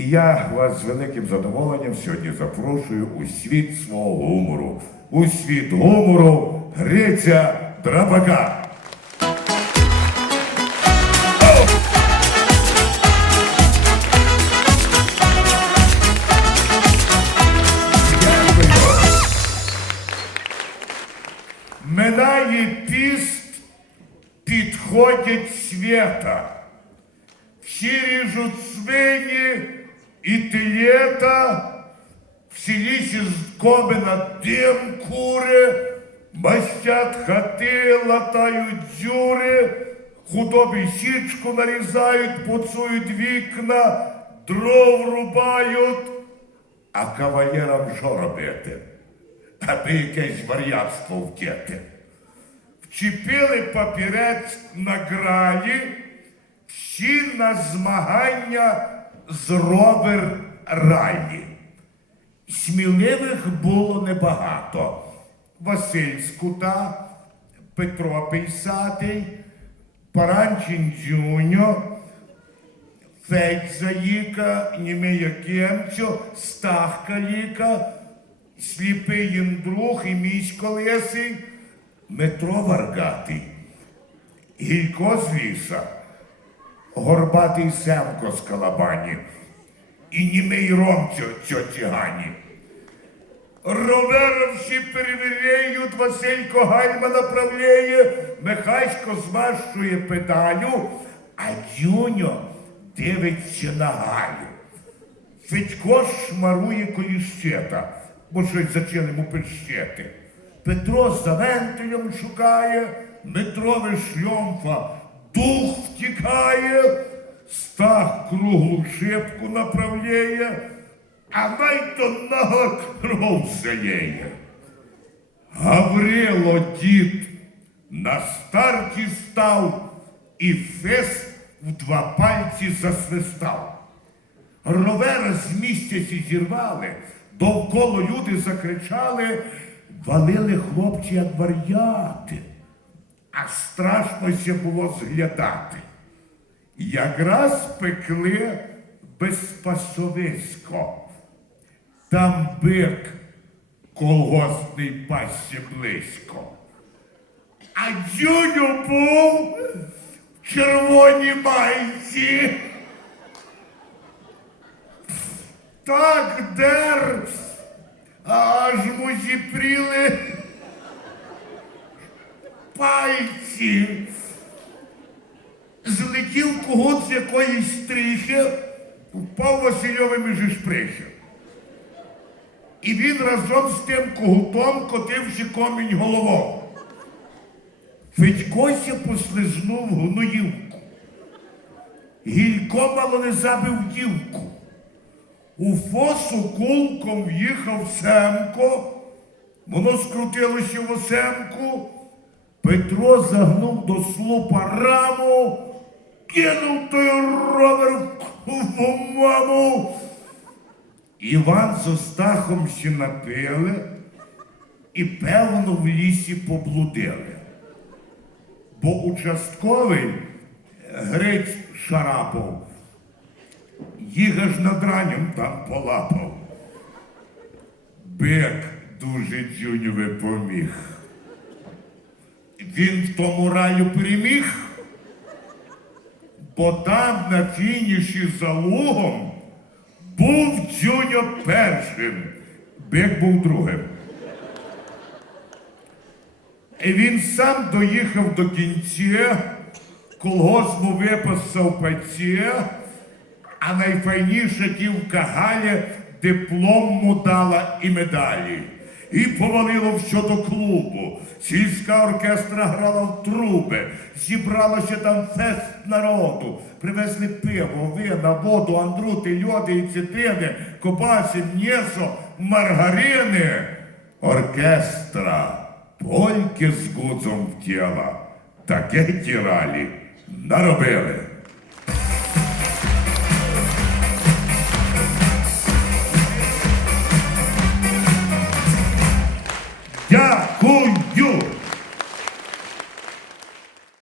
І я вас з великим задоволенням сьогодні запрошую у світ свого гумору. У світ гумору Гриця Драбака. Минає піст, підходять свята. Всі ріжуть свині і телета, в селі сільськоми над тим кури, мастять хати, латають дзюри, худобі січку нарізають, поцують вікна, дров рубають, а кавалерам що робити? Аби якесь вар'ятство втєти. Вчепили папірець на гралі, всі на змагання з ровер ралі. Сміливих було небагато. Василь Скута, Петро Пейсатий, Паранчин Дзюньо, Федь Заїка, Німея Кемчо, Стах Каліка, Сліпий Єндрух і Місько Лесий, Метро Варгатий, Гілько з ліса, Горбатий Семко з Калабані і німий Ромчо цьоцігані. Ровера всі перевіряють, Василько гальма направляє, Михасько змащує педалю, а Дюньо дивиться на Галю. Федько шмарує коліщета, бо щось зачали йому пищети. Петро за вентилем шукає, Дмитрове шльомфа дух втікає, стах круглу шибку направляє, а найто нога кров заєє. Гаврило дід на старті став і фес в два пальці засвистав. Ровера з місця сі зірвали, довкола люди закричали, валили хлопці, як вар'яти, а страшно ще було зглядати. Якраз пекли безпасовисько. Там бик колгоспний пасся близько. А Дзюню був в червоній майці. Так дер, аж му зіпріли пальці. Злетів когось з якоїсь стріхи, впав Васильові між шприхи. І він разом з тим когутом котивши комінь головою. Федькося послизнув гноївку. Гілько мало не забив дівку. У фосу кулком в'їхав Семко, воно скрутилося в осемку. Петро загнув до слупа раму, кинув той ровер в маму. Іван з Остахом ще напили і, певно, в лісі поблудили. Бо участковий Гриць Шарапов їх аж над ранням там полапав. Бек дуже Дзюньове поміг. Він в тому раю переміг, бо там на фініші за лугом був Дзюньо першим, Бек був другим. І він сам доїхав до кінця, колгоспу виписав паціє, а найфайніша дівка Галя диплом му дала і медалі. І повалило все до клубу. Сільська оркестра грала в труби, зібралося там фест народу. Привезли пиво, вина, воду, андрути, льоди і цитини, кобаси, м'єсо, маргарини. Оркестра, польки з гудзом в тіла. Таке тіралі наробили.